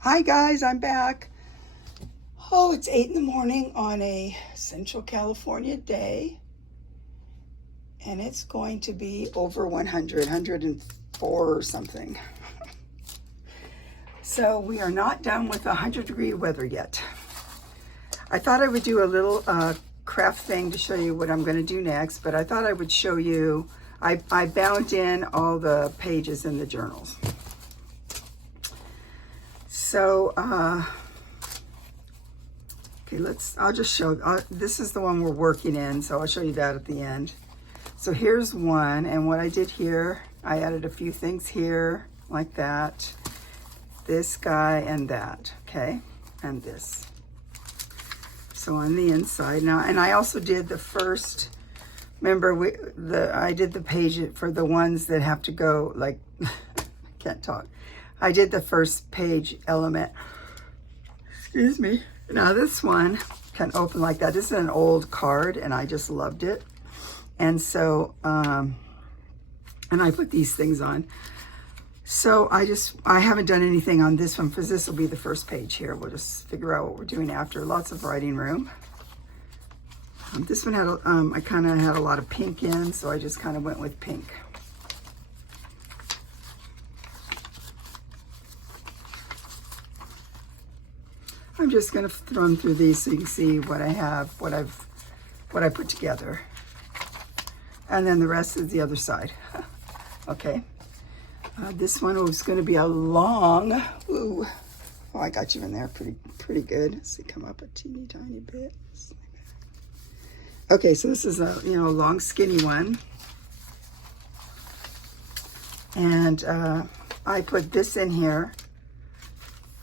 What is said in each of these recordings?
Hi guys, I'm back. Oh, it's 8 in the morning on a Central California day, and it's going to be over 104 or something. So we are not done with 100-degree weather yet. I thought I would do a little craft thing to show you what I'm going to do next, but I thought I would show you, I bound in all the pages in the journals. So, okay, I'll just show, this is the one we're working in, so I'll show you that at the end. So here's one, and what I did here, I added a few things here, like that, this guy and that, okay, and this. So on the inside now, and I also did the first, remember, I did the page for the ones that have to go, like, I can't talk. I did the first page element. Excuse me. Now this one can open like that. This is an old card and I just loved it. And so, and I put these things on. So I haven't done anything on this one because this will be the first page here. We'll just figure out what we're doing after. Lots of writing room. This one had, I kind of had a lot of pink in, so I just kind of went with pink. I'm just going to thumb through these so you can see what I have, what I put together. And then the rest is the other side. Okay. This one was going to be a long, ooh, oh, I got you in there pretty good. Let's see, come up a teeny tiny bit. Okay, so this is a, long skinny one. And I put this in here.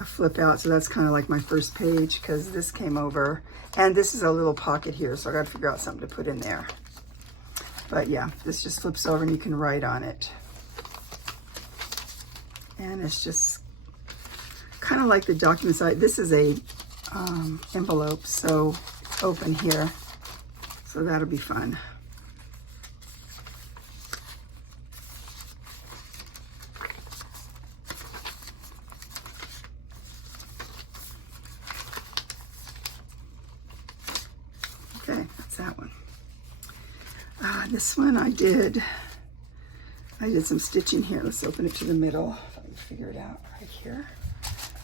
Flip out, so that's kind of like my first page because this came over, and this is a little pocket here, so I got to figure out something to put in there. But yeah, this just flips over and you can write on it, and it's just kind of like the document side. This is a envelope, so open here, so that'll be fun. Okay, that's that one. This one I did some stitching here. Let's open it to the middle. If I can figure it out right here.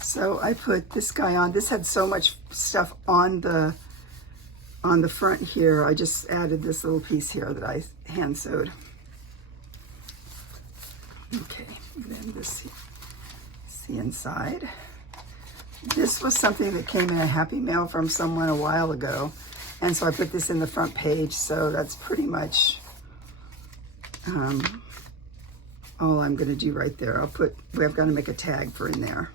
So I put this guy on. This had so much stuff on the front here. I just added this little piece here that I hand sewed. Okay, and then this is the inside. This was something that came in a happy mail from someone a while ago. And so I put this in the front page, so that's pretty much all I'm going to do right there. We've got to make a tag for in there.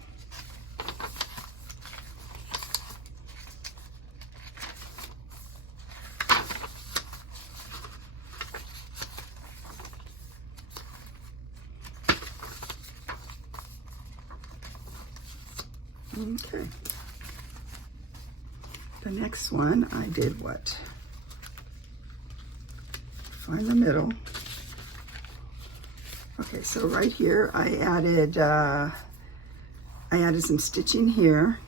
Okay. The next one, I did what? Find the middle. Okay, so right here, I added some stitching here.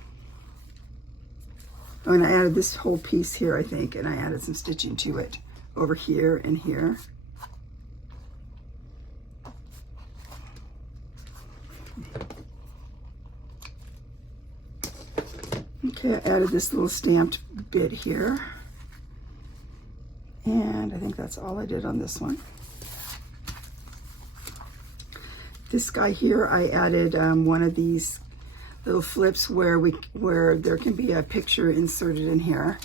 Oh, and I added this whole piece here, I think, and I added some stitching to it over here and here. Okay, I added this little stamped bit here. And I think that's all I did on this one. This guy here, I added one of these little flips where there can be a picture inserted in here.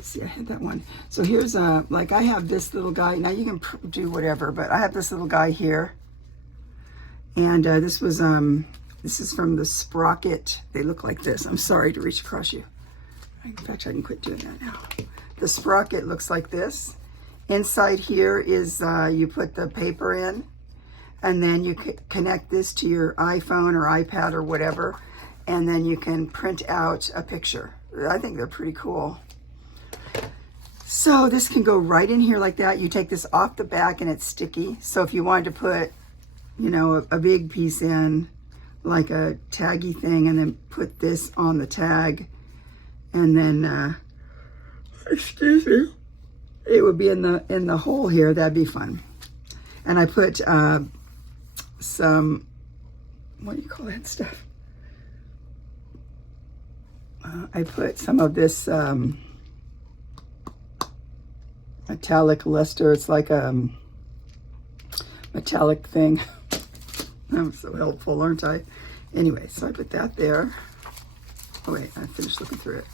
See, I had that one. So here's like I have this little guy. Now you can do whatever, but I have this little guy here. And this is from the Sprocket. They look like this. I'm sorry to reach across you. In fact, I can quit doing that now. The Sprocket looks like this. Inside here is you put the paper in, and then you connect this to your iPhone or iPad or whatever, and then you can print out a picture. I think they're pretty cool. So this can go right in here like that. You take this off the back and it's sticky. So if you wanted to put, a big piece in, like a taggy thing, and then put this on the tag, and then excuse me, it would be in the hole here. That'd be fun. And I put some, what do you call that stuff? I put some of this metallic luster. It's like a metallic thing. I'm so helpful, aren't I? Anyway, so I put that there. Oh wait, I finished looking through it.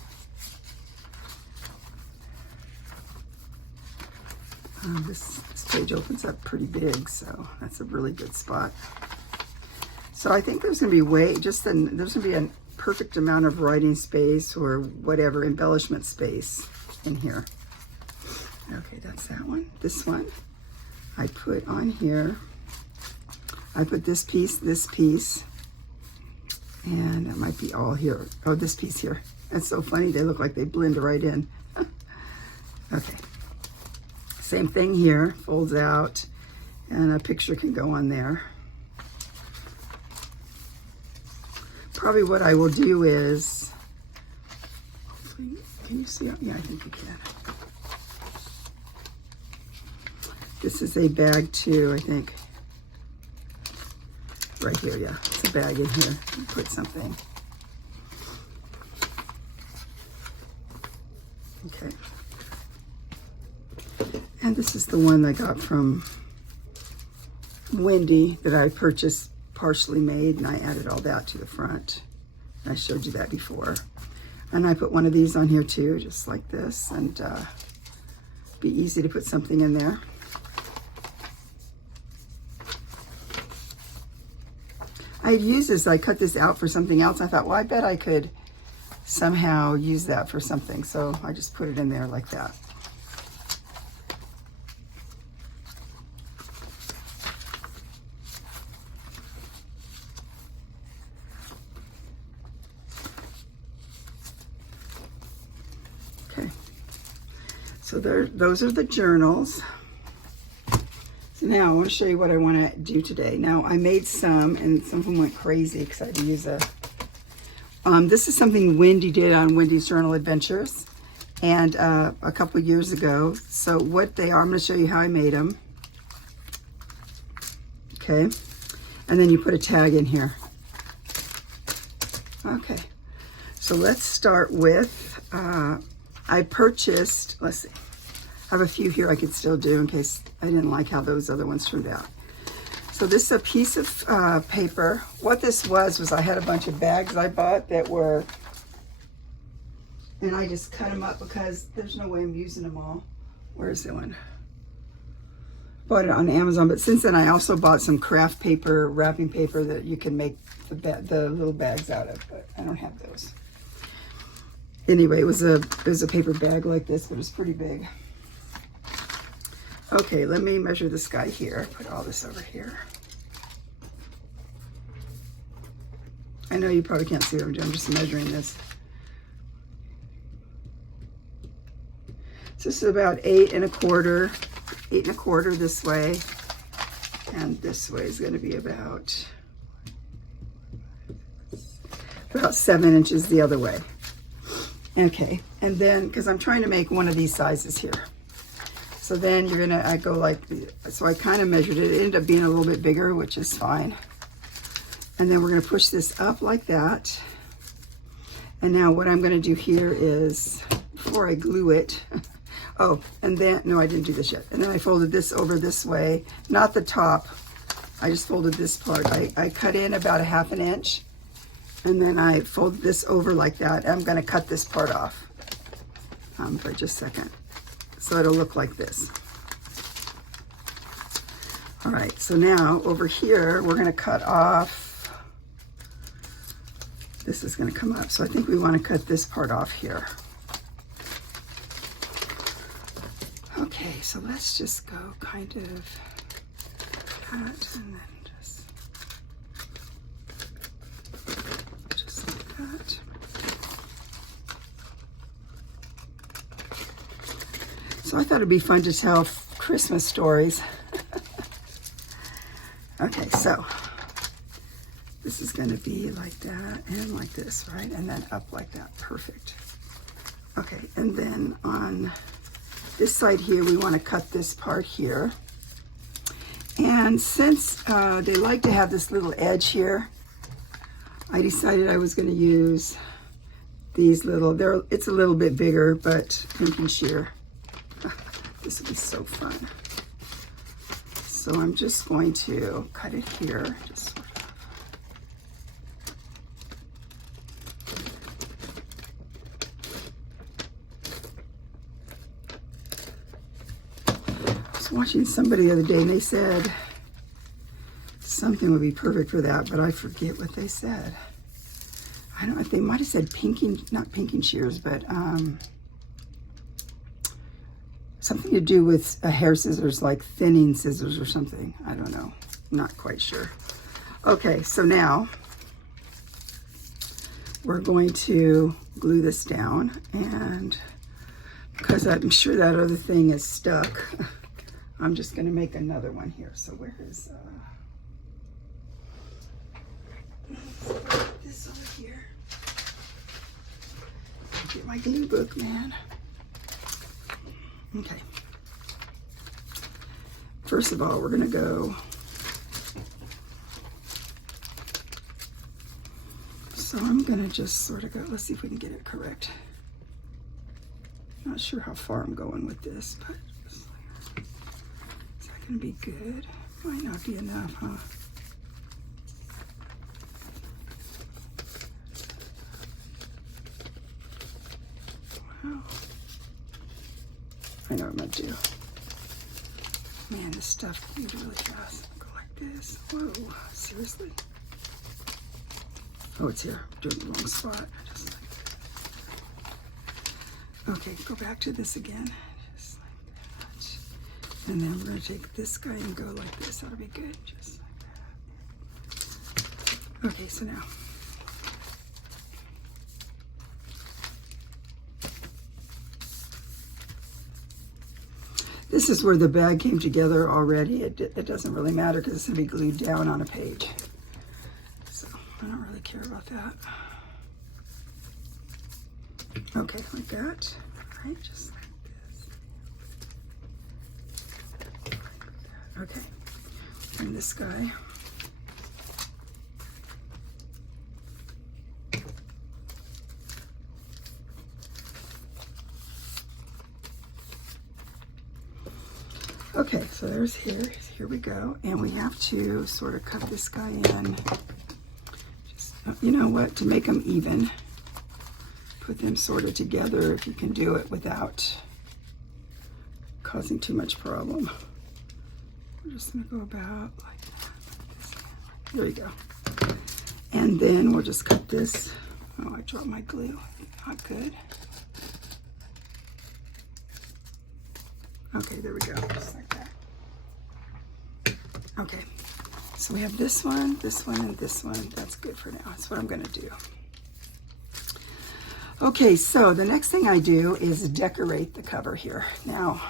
This page opens up pretty big, so that's a really good spot. So I think there's going to be there's going to be a perfect amount of writing space or whatever embellishment space in here. Okay, that's that one. This one I put on here. I put this piece, and it might be all here. Oh, this piece here. That's so funny. They look like they blend right in. Okay. Same thing here. Folds out, and a picture can go on there. Probably what I will do is, hopefully, can you see? Yeah, I think you can. This is a bag too, I think. Right here, yeah. It's a bag in here. Put something. Okay. And this is the one I got from Wendy that I purchased partially made, and I added all that to the front. I showed you that before. And I put one of these on here too, just like this, and be easy to put something in there. I used this, I cut this out for something else. I thought, well, I bet I could somehow use that for something. So I just put it in there like that. Okay. So those are the journals. So now I want to show you what I want to do today. Now I made some, and some of them went crazy because I had to use a, this is something Wendy did on Wendy's Journal Adventures, and a couple years ago. So what they are, I'm going to show you how I made them. Okay. And then you put a tag in here. Okay. So let's start with, I purchased, let's see. I have a few here I could still do in case I didn't like how those other ones turned out. So this is a piece of paper. What this was I had a bunch of bags I bought that were, and I just cut them up because there's no way I'm using them all. Where's the one? Bought it on Amazon, but since then I also bought some craft paper, wrapping paper that you can make the little bags out of, but I don't have those. Anyway, it was a paper bag like this, but it's pretty big. Okay, let me measure this guy here. Put all this over here. I know you probably can't see what I'm doing. I'm just measuring this. So this is about 8 1/4 this way. And this way is going to be about 7 inches the other way. Okay, and then, because I'm trying to make one of these sizes here. So then you're gonna, I go like, so I kind of measured it. It ended up being a little bit bigger, which is fine. And then we're gonna push this up like that. And now what I'm gonna do here is, before I glue it, oh, and then, no, I didn't do this yet. And then I folded this over this way, not the top. I just folded this part. I cut in about 1/2 inch, and then I folded this over like that. I'm gonna cut this part off for just a second. So it'll look like this. All right, so now over here, we're gonna cut off, this is gonna come up. So I think we wanna cut this part off here. Okay, so let's just go kind of cut and then just like that. So I thought it'd be fun to tell Christmas stories. Okay, so This is going to be like that and like this, right? And then up like that. Perfect. Okay, and then on this side here, we want to cut this part here. And since they like to have this little edge here, I decided I was going to use these little, it's a little bit bigger, but pink and sheer. This will be so fun. So I'm just going to cut it here, just sort of. I was watching somebody the other day and they said something would be perfect for that, but I forget what they said. I don't know if they might have said not pinking shears, but something to do with hair scissors, like thinning scissors or something. I don't know. Not quite sure. Okay, so now we're going to glue this down, and because I'm sure that other thing is stuck, I'm just going to make another one here. So where is this over here? Get my glue book, man. Okay. First of all, we're going to go. So I'm going to just sort of go. Let's see if we can get it correct. Not sure how far I'm going with this, but is that going to be good? Might not be enough, huh? Wow. I know what I'm going to do. Man, this stuff moves really fast. Go like this. Whoa, seriously? Oh, it's here. I'm doing the wrong spot. Okay, go back to this again. Just like that. And then we're going to take this guy and go like this. That'll be good. Just like that. Okay, so now. This is where the bag came together already. It doesn't really matter because it's going to be glued down on a page. So I don't really care about that. Okay, like that. Right, just like this. Like that. Okay, and this guy. Okay, so there's here we go. And we have to sort of cut this guy in. Just, you know what, to make them even, put them sort of together if you can do it without causing too much problem. We're just gonna go about like that. There you go. And then we'll just cut this. Oh, I dropped my glue, not good. Okay, there we go, just like that. Okay, so we have this one, and this one. That's good for now. That's what I'm gonna do. Okay, so the next thing I do is decorate the cover here. Now,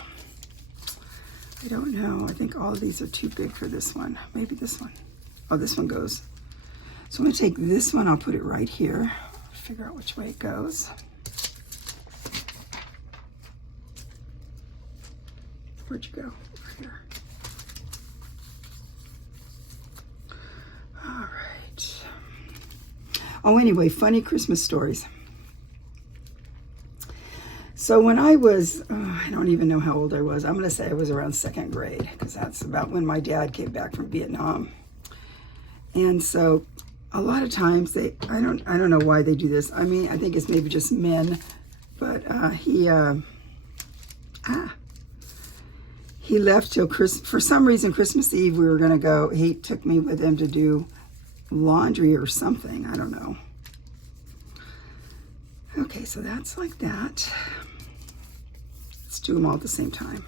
I don't know, I think all of these are too big for this one. Maybe this one. Oh, this one goes. So I'm gonna take this one, I'll put it right here. Figure out which way it goes. Where'd you go? Over here. All right. Oh, anyway, funny Christmas stories. So when I was, I don't even know how old I was. I'm going to say I was around 2nd grade because that's about when my dad came back from Vietnam. And so a lot of times I don't know why they do this. I mean, I think it's maybe just men, but he left till for some reason, Christmas Eve, we were going to go. He took me with him to do laundry or something. I don't know. Okay, so that's like that. Let's do them all at the same time.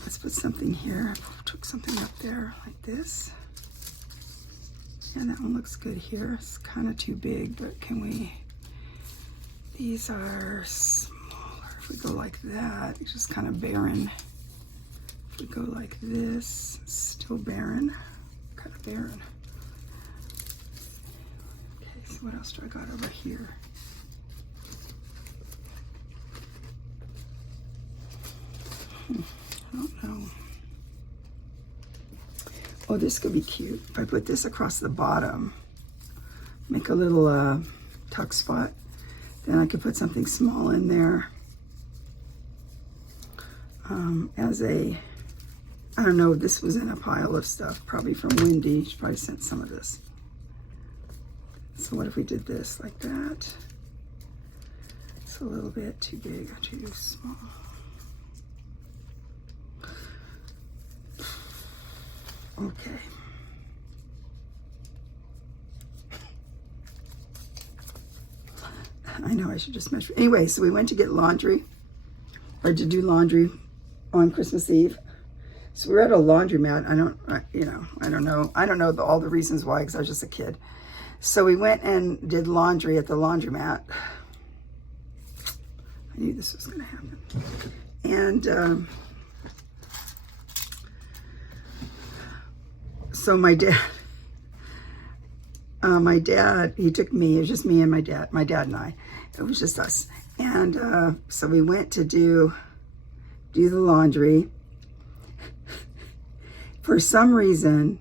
Let's put something here. Took something up there like this. And that one looks good here. It's kind of too big, but can we... These are smaller. If we go like that, it's just kind of barren. If we go like this, still barren, kind of barren. see, what else do I got over here? I don't know. Oh, this could be cute. If I put this across the bottom, make a little tuck spot, then I could put something small in there as a, I don't know, this was in a pile of stuff, probably from Wendy. She probably sent some of this. So what if we did this like that? It's a little bit too big or too small. Okay. I know I should just measure. Anyway, so we went to get laundry, or to do laundry on Christmas Eve. So we're at a laundromat. I don't know all the reasons why, because I was just a kid. So we went and did laundry at the laundromat. I knew this was going to happen. And so my dad, he took me. It was just me and my dad and I. It was just us. And so we went to do the laundry. For some reason,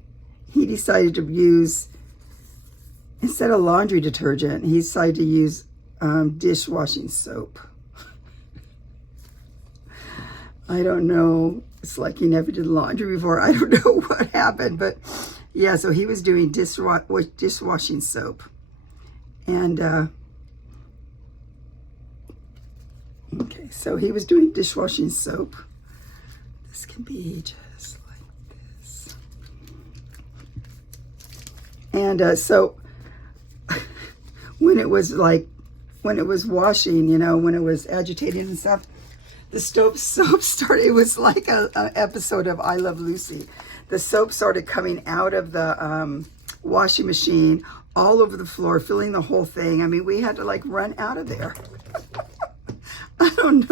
he decided to use, instead of laundry detergent, he decided to use dishwashing soap. I don't know. It's like he never did laundry before. I don't know what happened, but yeah, so he was doing dishwashing soap. And, okay, so he was doing dishwashing soap. This can be just like this. And so when it was washing, when it was agitating and stuff, the soap started, it was like an episode of I Love Lucy. The soap started coming out of the washing machine all over the floor, filling the whole thing. I mean, we had to like run out of there. I don't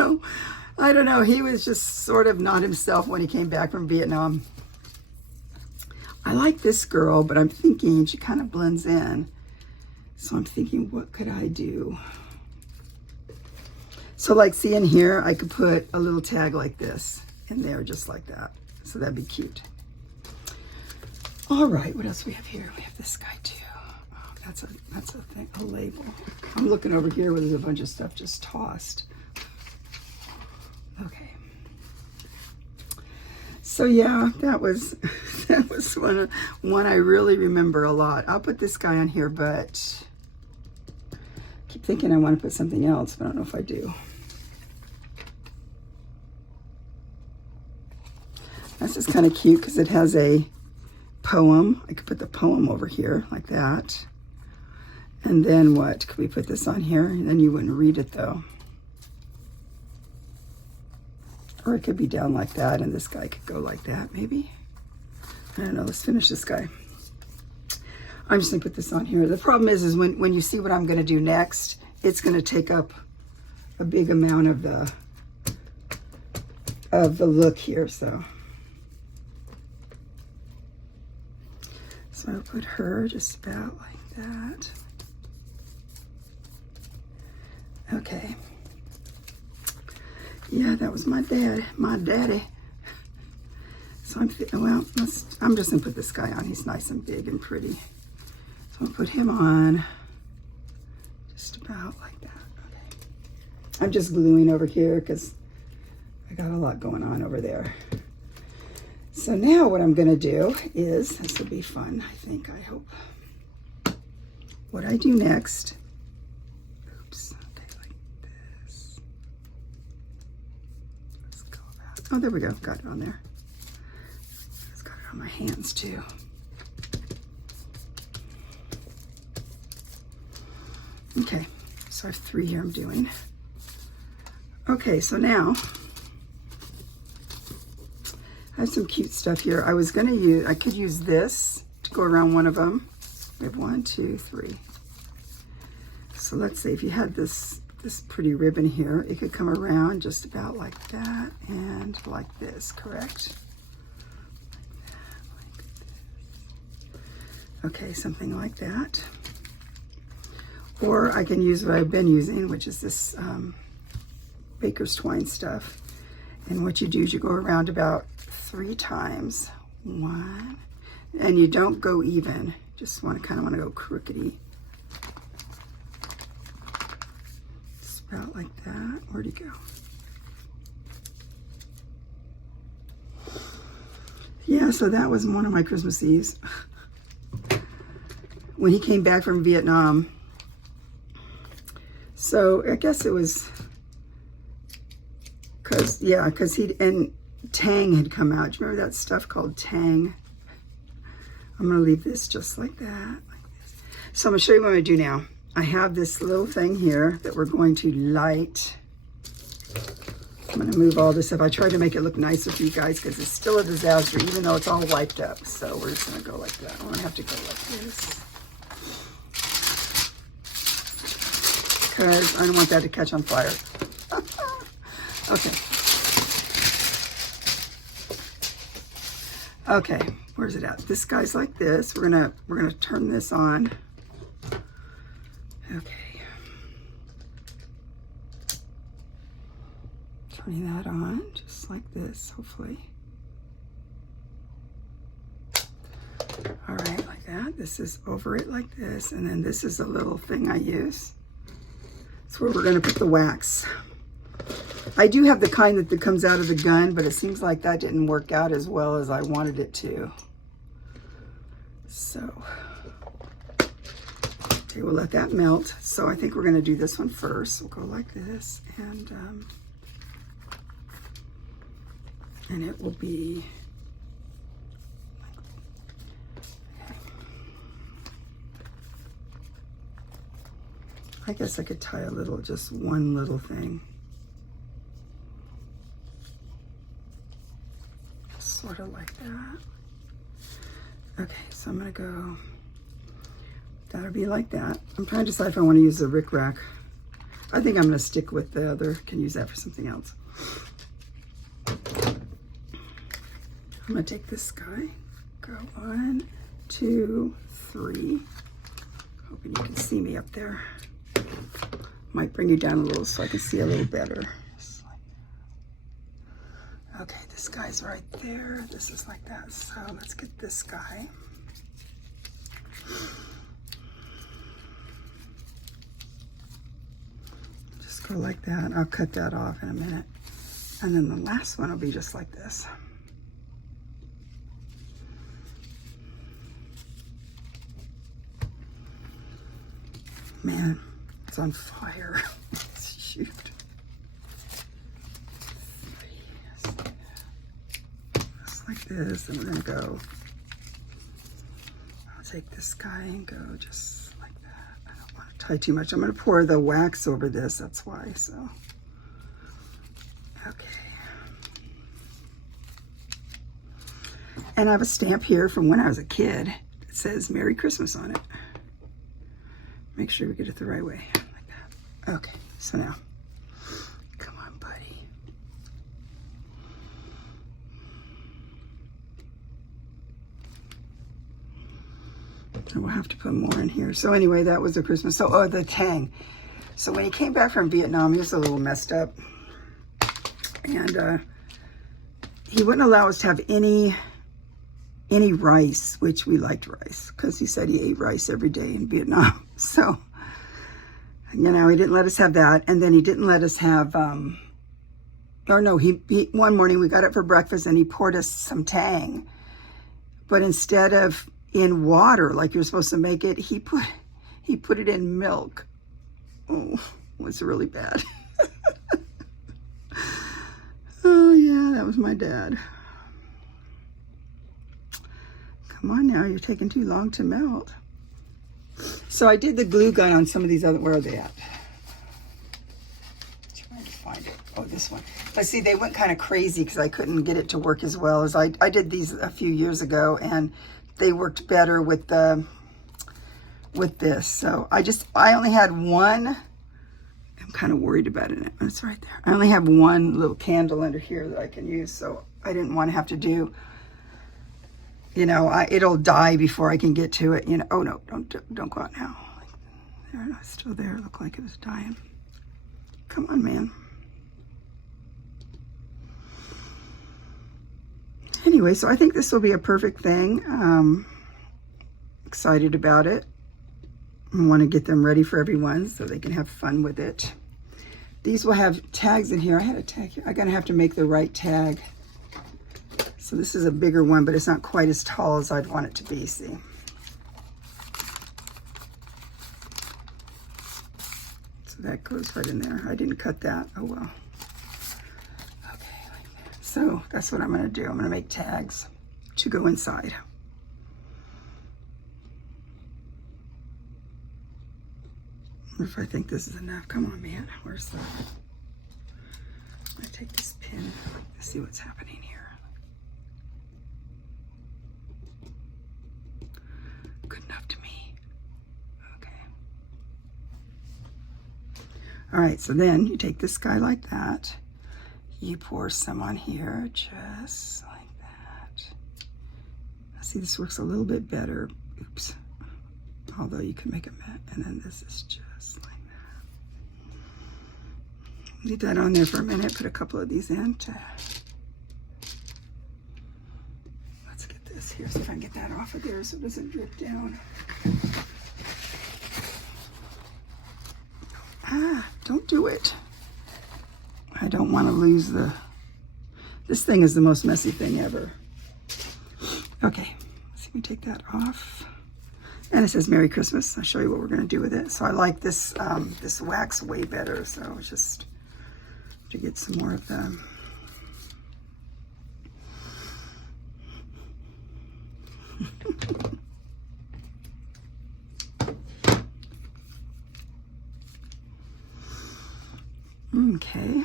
know. He was just sort of not himself when he came back from Vietnam. I like this girl, but I'm thinking she kind of blends in. So I'm thinking, what could I do? So like, see in here, I could put a little tag like this in there, just like that. So that'd be cute. All right, what else do we have here? We have this guy too. Oh, that's a thing, a label. I'm looking over here where there's a bunch of stuff just tossed. Okay. So yeah, that was one I really remember a lot. I'll put this guy on here, but I keep thinking I want to put something else, but I don't know if I do. This is kind of cute because it has a poem. I could put the poem over here like that. And then what? Could we put this on here? And then you wouldn't read it though. Or it could be down like that and this guy could go like that maybe. I don't know. Let's finish this guy. I'm just going to put this on here. The problem is when you see what I'm going to do next, it's going to take up a big amount of the look here. So I'll put her just about like that. Okay. Yeah, that was my daddy. So I'm just gonna put this guy on. He's nice and big and pretty. So I'm gonna put him on just about like that. Okay. I'm just gluing over here because I got a lot going on over there. So now what I'm gonna do is, this will be fun, I think, I hope. What I do next, oops, okay, like this. Let's go about, oh, there we go, got it on there. It's got it on my hands too. Okay, so I have 3 here I'm doing. Okay, so now, I have some cute stuff here. I could use this to go around one of them. We have 1, 2, 3. So let's say if you had this pretty ribbon here, it could come around just about like that and like this, correct? Like this. Okay, something like that. Or I can use what I've been using, which is this baker's twine stuff. And what you do is you go around about 3 times. 1, and you don't go even. Just kind of want to go crookedy. Just about like that. Where'd he go? Yeah, so that was one of my Christmas Eves. When he came back from Vietnam. So I guess it was because and Tang had come out. Do you remember that stuff called Tang? I'm going to leave this just like that. So I'm going to show you what I'm going to do now. I have this little thing here that we're going to light. I'm going to move all this up. I tried to make it look nicer for you guys because it's still a disaster, even though it's all wiped up. So we're just going to go like that. I'm going to have to go like this, because I don't want that to catch on fire. Okay. Okay, where's it at? This guy's like this. We're gonna turn this on. Okay. Turning that on, just like this, hopefully. All right, like that. This is over it like this, and then this is a little thing I use. It's where we're gonna put the wax. I do have the kind that comes out of the gun, but it seems like that didn't work out as well as I wanted it to. So, okay, we'll let that melt. So I think we're going to do this one first. We'll go like this, and it will be, okay. I guess I could tie a little, just one little thing. Sort of like that. Okay, so I'm gonna go, that'll be like that. I'm trying to decide if I want to use the rickrack. I think I'm gonna stick with the other, can use that for something else. I'm gonna take this guy, go 1, 2, 3. Hoping you can see me up there. Might bring you down a little so I can see a little better. Okay, this guy's right there. This is like that. So let's get this guy. Just go like that. I'll cut that off in a minute. And then the last one will be just like this. Man, it's on fire. Shoot. Like this, and we're gonna go, I'll take this guy and go just like that. I don't want to tie too much. I'm gonna pour the wax over this, that's why, so. Okay. And I have a stamp here from when I was a kid. It says Merry Christmas on it. Make sure we get it the right way, like that. Okay, so now, come on, buddy. We'll have to put more in here. So anyway, that was the Christmas. So, oh, the Tang. So when he came back from Vietnam, he was a little messed up. And he wouldn't allow us to have any rice, which we liked rice, because he said he ate rice every day in Vietnam. So, you know, he didn't let us have that. And then he didn't let us have, or no, he one morning we got up for breakfast and he poured us some Tang. But instead of in water like you're supposed to make it, he put it in milk. Oh, it was really bad. Oh yeah, that was my dad. Come on now, you're taking too long to melt. So I did the glue gun on some of these other, where are they at? Trying to find it. Oh, this one. But see, they went kind of crazy because I couldn't get it to work as well as I did these a few years ago, and they worked better with this. So I only had one. I'm kind of worried about it. It's right there. I only have one little candle under here that I can use, so I didn't want to have to do, you know, it'll die before I can get to it. You know, oh no, don't go out now. There, no, it's still there. It looked like it was dying. Come on, man. Anyway, so I think this will be a perfect thing. Excited about it. I want to get them ready for everyone so they can have fun with it. These will have tags in here. I had a tag here. I'm going to have to make the right tag. So this is a bigger one, but it's not quite as tall as I'd want it to be, see? So that goes right in there. I didn't cut that. Oh, well. Okay, so that's what I'm going to do. I'm going to make tags to go inside. If I think this is enough. Come on, man. Where's the... I take this pin to see what's happening here. Good enough to me. Okay. All right, so then you take this guy like that. You pour some on here, just like that. See, this works a little bit better. Oops. Although you can make a mat, and then this is just like that. Leave that on there for a minute. Put a couple of these in. Let's get this here, so if I can get that off of there so it doesn't drip down. Ah, don't do it. I don't want to lose the... This thing is the most messy thing ever. Okay, so we take that off. And it says Merry Christmas. I'll show you what we're going to do with it. So I like this this wax way better. So just to get some more of them. Okay.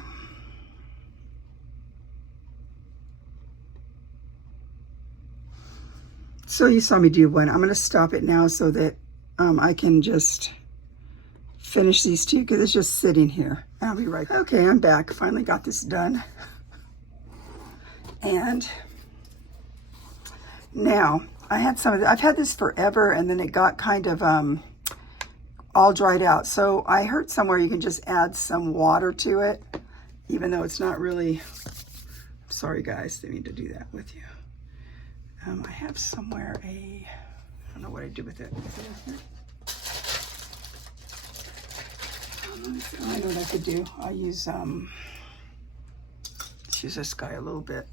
So you saw me do one. I'm going to stop it now so that I can just finish these two because it's just sitting here. I'll be right back. Okay, I'm back. Finally got this done. And now I had some of I've had this forever, and then it got kind of all dried out. So I heard somewhere you can just add some water to it, even though it's not really... Sorry guys, didn't mean to do that with you. I have somewhere I don't know what I did with it. Is it in here? I know what I could do. I'll use let's use this guy a little bit.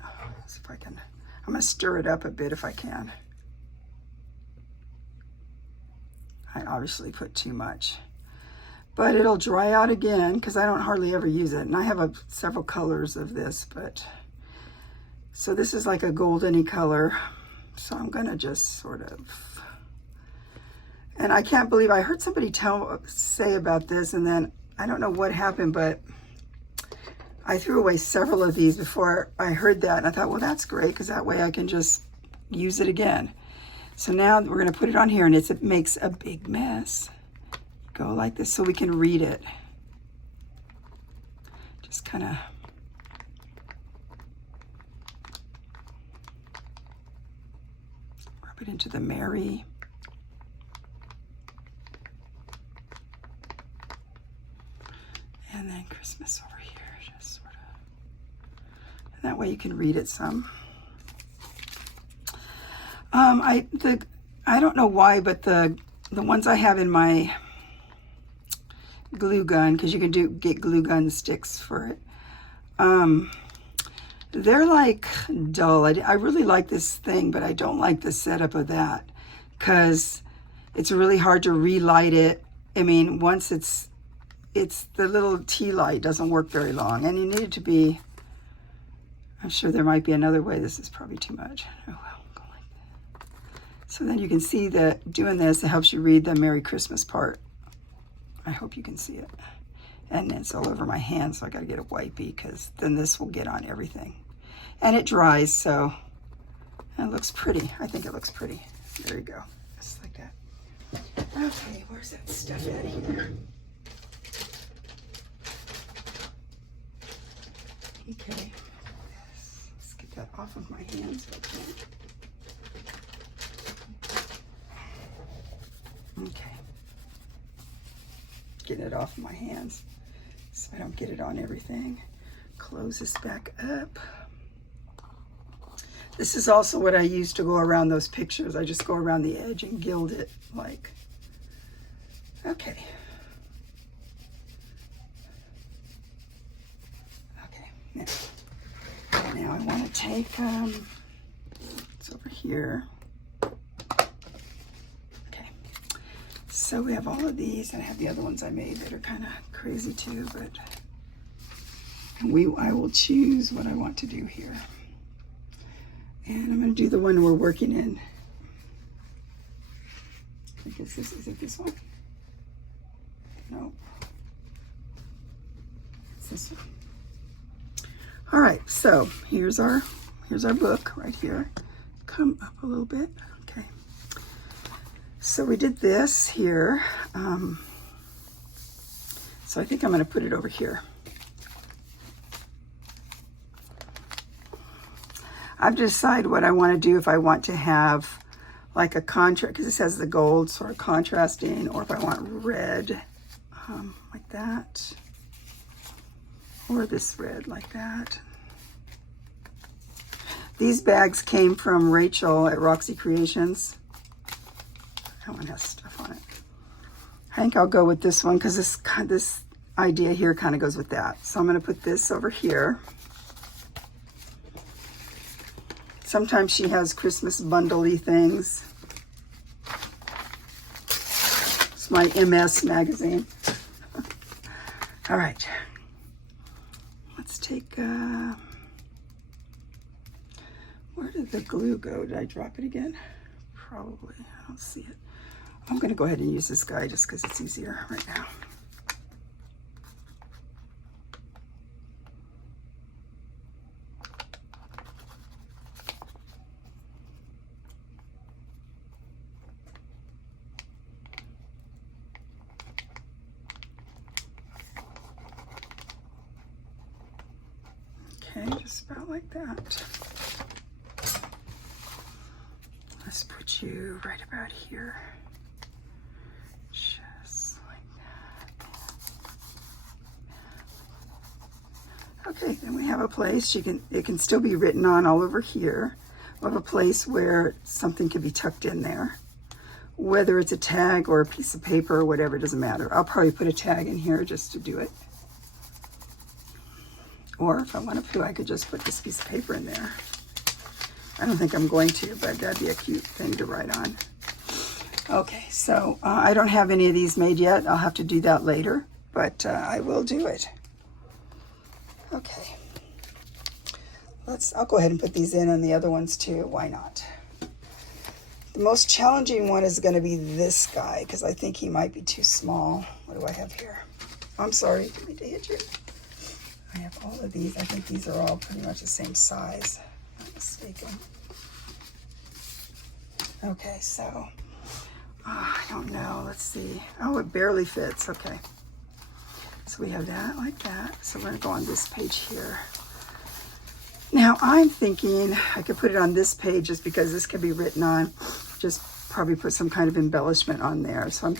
See if I can. I'm gonna stir it up a bit if I can. I obviously put too much, but it'll dry out again because I don't hardly ever use it. And I have several colors of this, but so this is like a goldeny color. So I'm gonna just sort of, and I can't believe I heard somebody say about this, and then I don't know what happened, but I threw away several of these before I heard that, and I thought, well, that's great because that way I can just use it again. So now we're gonna put it on here, and it makes a big mess. Go like this so we can read it. Just kind of. Put into the Merry. And then Christmas over here, just sort of. And that way you can read it some. I don't know why, but the ones I have in my glue gun, because you can get glue gun sticks for it. They're like dull. I really like this thing, but I don't like the setup of that because it's really hard to relight it. I mean, once it's the little tea light doesn't work very long, and you need it to be, I'm sure there might be another way. This is probably too much. Oh well, go like that. So then you can see that doing this, it helps you read the Merry Christmas part. I hope you can see it. And it's all over my hand, so I got to get a wipey because then this will get on everything. And it dries, so it looks pretty. I think it looks pretty. There you go, just like that. Okay, where's that stuff at here? Okay, let's get that off of my hands. Okay. getting it off my hands so I don't get it on everything. Close this back up. This is also what I use to go around those pictures. I just go around the edge and gild it like, okay. Okay, now I want to take, it's over here. Okay, so we have all of these, and I have the other ones I made that are kind of crazy too, but I will choose what I want to do here. And I'm going to do the one we're working in. I guess this is it, this one? No. It's this one. All right, so here's our book right here. Come up a little bit. Okay. So we did this here. So I think I'm going to put it over here. I've decided what I want to do, if I want to have like a contrast, because this has the gold sort of contrasting, or if I want red like that, or this red like that. These bags came from Rachel at Roxy Creations. That one has stuff on it. I think I'll go with this one because this idea here kind of goes with that. So I'm going to put this over here. Sometimes she has Christmas bundle-y things. It's my MS magazine. All right. Let's take, where did the glue go? Did I drop it again? Probably, I don't see it. I'm gonna go ahead and use this guy just because it's easier right now. Okay, just about like that. Let's put you right about here. Just like that. Okay, then we have a place it can still be written on all over here. We have a place where something can be tucked in there. Whether it's a tag or a piece of paper or whatever, it doesn't matter. I'll probably put a tag in here just to do it. Or if I wanted to, I could just put this piece of paper in there. I don't think I'm going to, but that'd be a cute thing to write on. Okay, so I don't have any of these made yet. I'll have to do that later, but I will do it. Okay. I'll go ahead and put these in and the other ones too. Why not? The most challenging one is going to be this guy because I think he might be too small. What do I have here? I'm sorry, didn't mean to hit you. I have all of these. I think these are all pretty much the same size, if I'm not mistaken. Okay, so, I don't know. Let's see. Oh, it barely fits. Okay. So we have that like that. So we're going to go on this page here. Now, I'm thinking I could put it on this page just because this can be written on. Just probably put some kind of embellishment on there. So I'm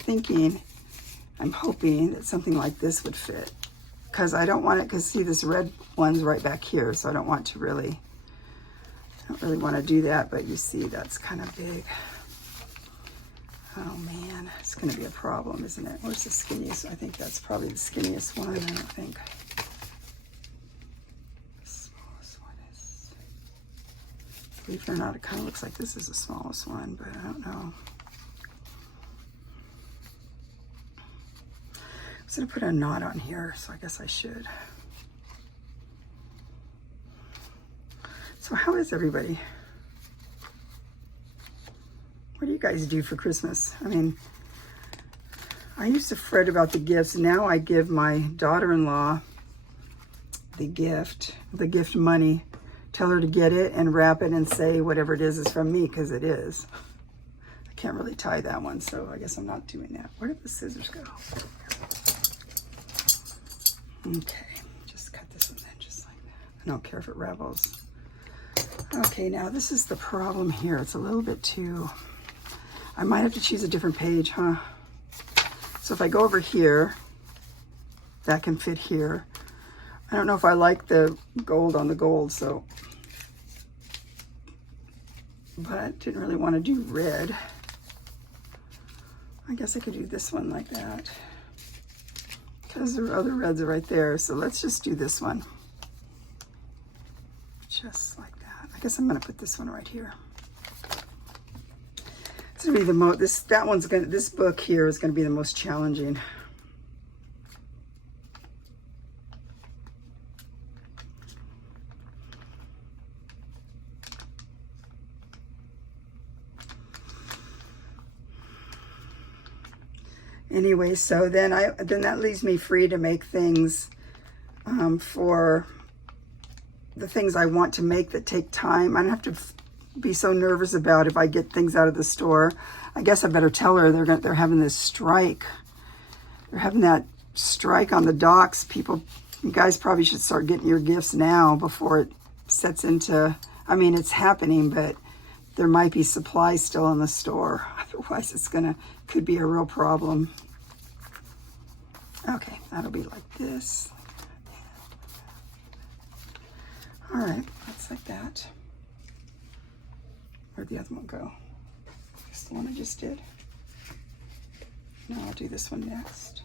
hoping that something like this would fit. Because I don't want it, because see this red one's right back here, so I don't really want to do that, but you see that's kind of big. Oh man, it's going to be a problem, isn't it? Where's the skinniest? I think that's probably the skinniest one, I don't think. The smallest one is, believe it or not, it kind of looks like this is the smallest one, but I don't know. I was going to put a knot on here, so I guess I should. So how is everybody? What do you guys do for Christmas? I mean, I used to fret about the gifts. Now I give my daughter-in-law the gift money. Tell her to get it and wrap it and say whatever it is from me, because it is. I can't really tie that one, so I guess I'm not doing that. Where did the scissors go? Okay, just cut this and then just like that. I don't care if it ravels. Okay, now this is the problem here. It's a little bit too, I might have to choose a different page, huh? So if I go over here, that can fit here. I don't know if I like the gold on the gold, so, but didn't really want to do red. I guess I could do this one like that, because the other reds are right there. So let's just do this one, just like that. I guess I'm gonna put this one right here. It's gonna be the most, this book here is gonna be the most challenging. Anyway, so then that leaves me free to make things for the things I want to make that take time. I don't have to be so nervous about if I get things out of the store. I guess I better tell her they're having this strike. They're having that strike on the docks. People, you guys probably should start getting your gifts now before it sets into, I mean, it's happening, but there might be supplies still in the store. Otherwise, could be a real problem. Okay, that'll be like this. All right, that's like that. Where'd the other one go? This the one I just did? No, I'll do this one next.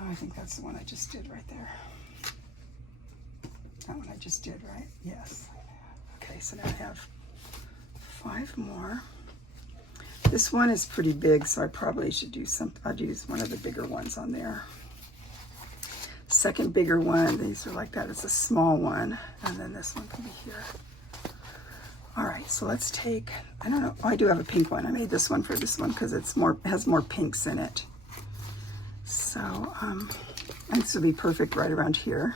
Oh, I think that's the one I just did right there. That one I just did, right? Yes. Okay, so now I have 5 more. This one is pretty big, so I probably should do I'll use one of the bigger ones on there. Second bigger one, these are like that. It's a small one, and then this one can be here. All right, so let's take, I don't know, oh, I do have a pink one. I made this one for this one because it has more pinks in it. So, and this will be perfect right around here,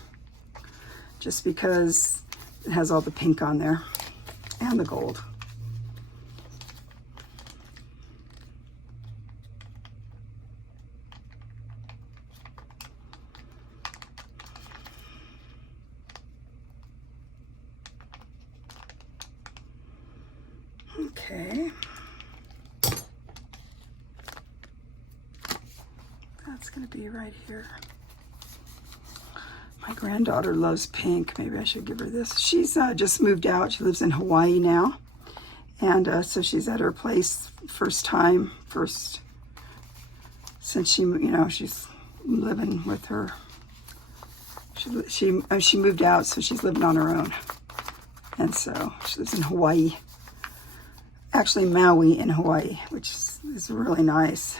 just because it has all the pink on there and the gold. Okay, that's going to be right here. My granddaughter loves pink. Maybe I should give her this. She's just moved out. She lives in Hawaii now. And so she's at her place first since she, she's living with her. She moved out, so she's living on her own. And so she lives in Hawaii. Actually, Maui in Hawaii, which is really nice.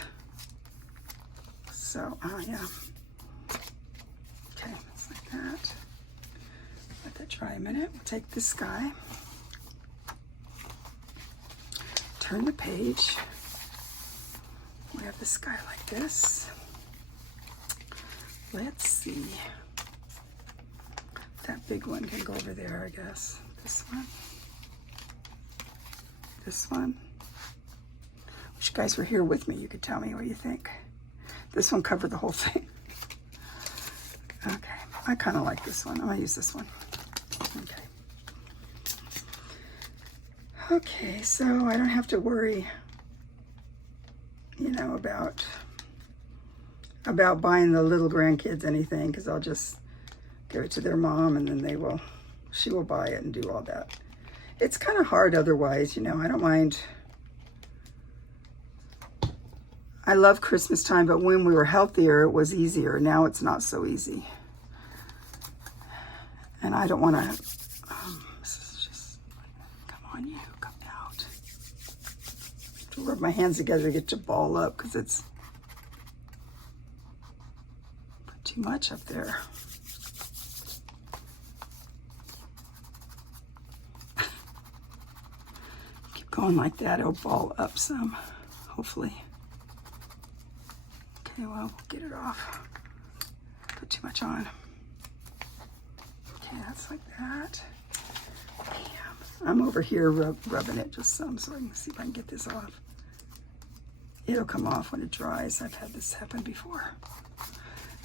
So, yeah. Okay, that's like that. Let that dry a minute. We'll take this guy. Turn the page. We have this guy like this. Let's see. That big one can go over there, I guess. This one. This one. Wish you guys were here with me. You could tell me what you think. This one covered the whole thing. Okay, I kind of like this one. I'm gonna use this one. Okay. Okay, so I don't have to worry, about buying the little grandkids anything, because I'll just give it to their mom, and then she will buy it and do all that. It's kind of hard otherwise, I don't mind. I love Christmas time, but when we were healthier, it was easier. Now it's not so easy. And I don't want to, this is just, come on you, come out. I have to rub my hands together to get to ball up, because it's too much up there. Going like that, it'll ball up some, hopefully. Okay, well, we'll get it off. Put too much on. Okay, that's like that. Damn. I'm over here rubbing it just some so I can see if I can get this off. It'll come off when it dries. I've had this happen before.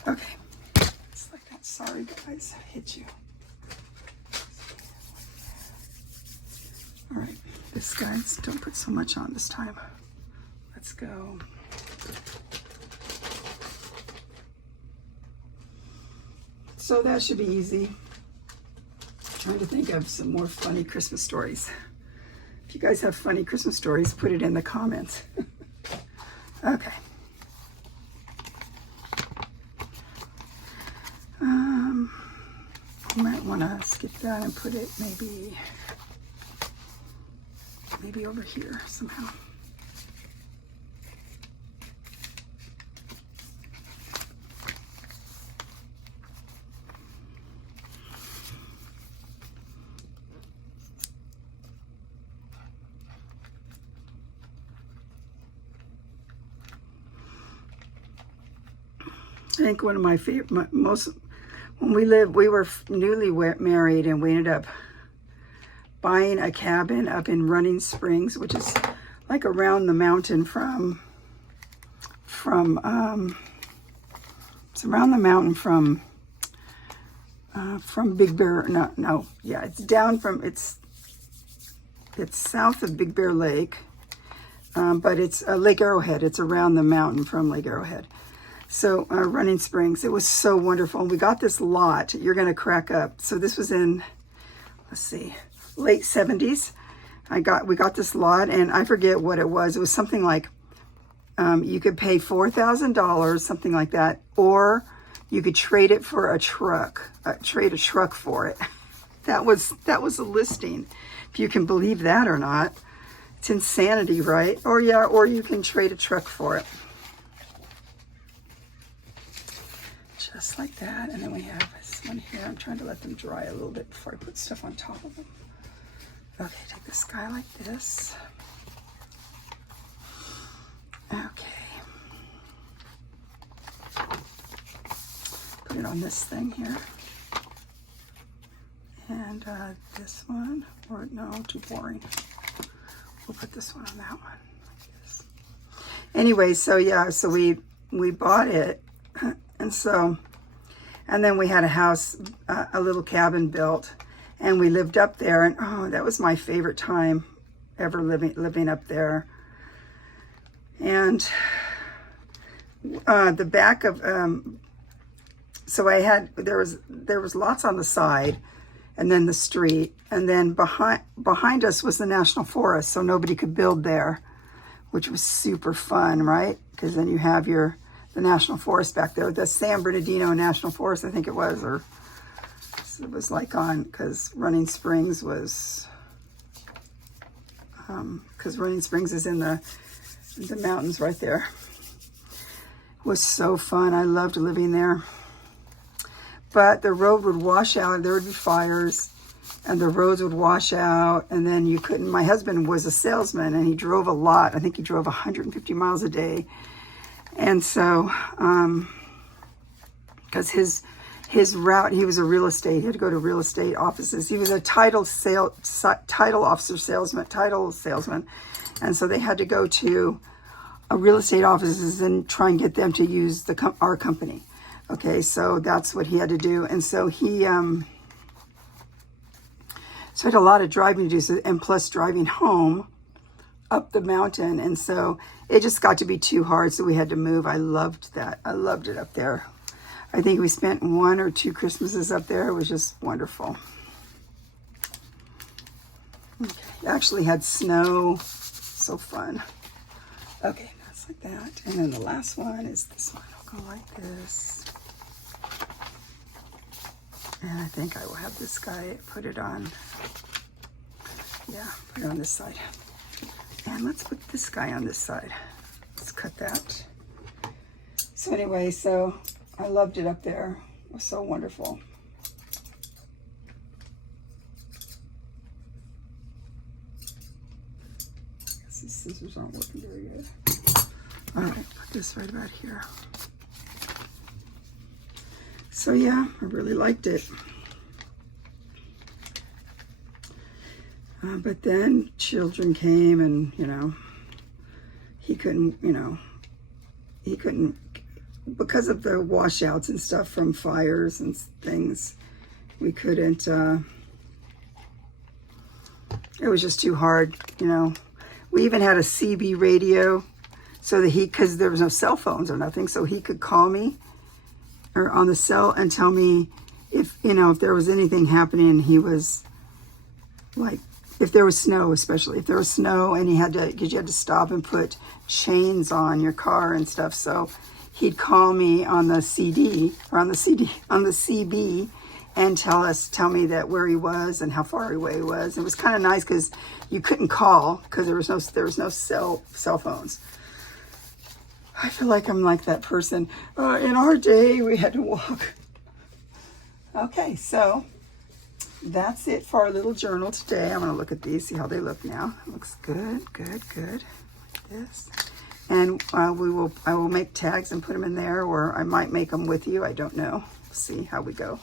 Okay, it's like that. Sorry, guys, I hit you. All right, this guys, don't put so much on this time. Let's go. So that should be easy. Trying to think of some more funny Christmas stories. If you guys have funny Christmas stories, put it in the comments. Okay. You might want to skip that and put it maybe over here somehow. I think one of my favorite, when we were newly married, and we ended up buying a cabin up in Running Springs, which is like around the mountain from Big Bear. Yeah, it's south of Big Bear Lake, but it's Lake Arrowhead. It's around the mountain from Lake Arrowhead. So Running Springs, it was so wonderful. And we got this lot. You're going to crack up. So this was in, let's see, late 70s. We got this lot, and I forget what it was. It was something like you could pay $4,000, something like that, or you could trade it for a truck. Trade a truck for it. That was a listing. If you can believe that or not, it's insanity, right? Or you can trade a truck for it. Just like that. And then we have this one here. I'm trying to let them dry a little bit before I put stuff on top of them. Okay, take this guy like this. Okay. Put it on this thing here. And this one, or no, too boring. We'll put this one on that one. Like this. Anyway, so yeah, so we bought it. And then we had a house, a little cabin built, and we lived up there. And oh, that was my favorite time ever living up there. And the back of, so there was lots on the side, and then the street, and then behind us was the National Forest, so nobody could build there, which was super fun, right? Because then you have the National Forest back there, the San Bernardino National Forest, I think it was, or it was like because Running Springs was, because Running Springs is in the mountains right there. It was so fun. I loved living there. But the road would wash out. There would be fires, and the roads would wash out, and then you couldn't. My husband was a salesman, and he drove a lot. I think he drove 150 miles a day. And so, because his route, he was a real estate, he had to go to real estate offices. He was a title salesman. And so they had to go to real estate offices and try and get them to use our company. Okay, so that's what he had to do. And so he had a lot of driving to do, and plus driving home up the mountain. And so it just got to be too hard, so we had to move. I loved that. I loved it up there. I think we spent 1 or 2 Christmases up there. It was just wonderful. Okay. It actually had snow. So fun. Okay, that's like that. And then the last one is this one. I'll go like this. And I think I will have this guy put it on. Yeah, put it on this side. And let's put this guy on this side. Let's cut that. So anyway, so I loved it up there. It was so wonderful. I guess these scissors aren't working very good. All right, put this right about here. So yeah, I really liked it. But then children came, and he couldn't, because of the washouts and stuff from fires and things, we couldn't, it was just too hard, We even had a CB radio so that because there was no cell phones or nothing, so he could call me or on the cell and tell me if, you know, if there was anything happening, he was like, if there was snow, especially if there was snow and he had to, because you had to stop and put chains on your car and stuff. So he'd call me on the CD or on the CB and tell me that where he was and how far away he was. It was kind of nice because you couldn't call because there was no cell phones. I feel like I'm like that person. In our day, we had to walk. Okay, so that's it for our little journal today. I'm going to look at these, see how they look now. It looks good, good, good. Like this. And I will make tags and put them in there, or I might make them with you. I don't know. We'll see how we go.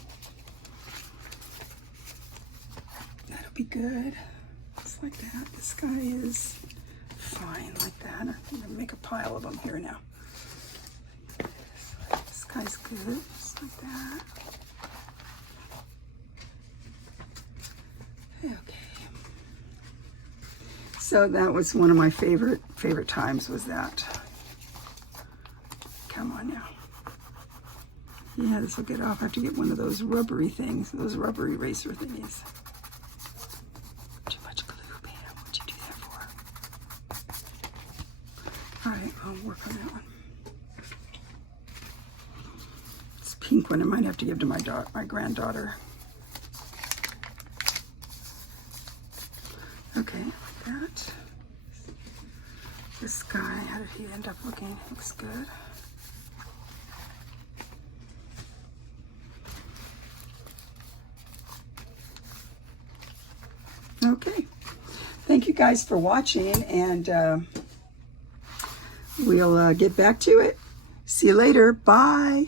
That'll be good. Just like that. This guy is fine like that. I'm going to make a pile of them here now. This guy's good. Just like that. Okay. So that was one of my favorite times was that. Come on now. Yeah, this will get off. I have to get one of those rubbery things, those rubber eraser thingies. Too much glue, Pam. What'd you do that for? All right, I'll work on that one. This pink one I might have to give to my granddaughter. Okay, like that. This guy, how did he end up looking? Looks good. Okay. Thank you guys for watching, and we'll get back to it. See you later. Bye.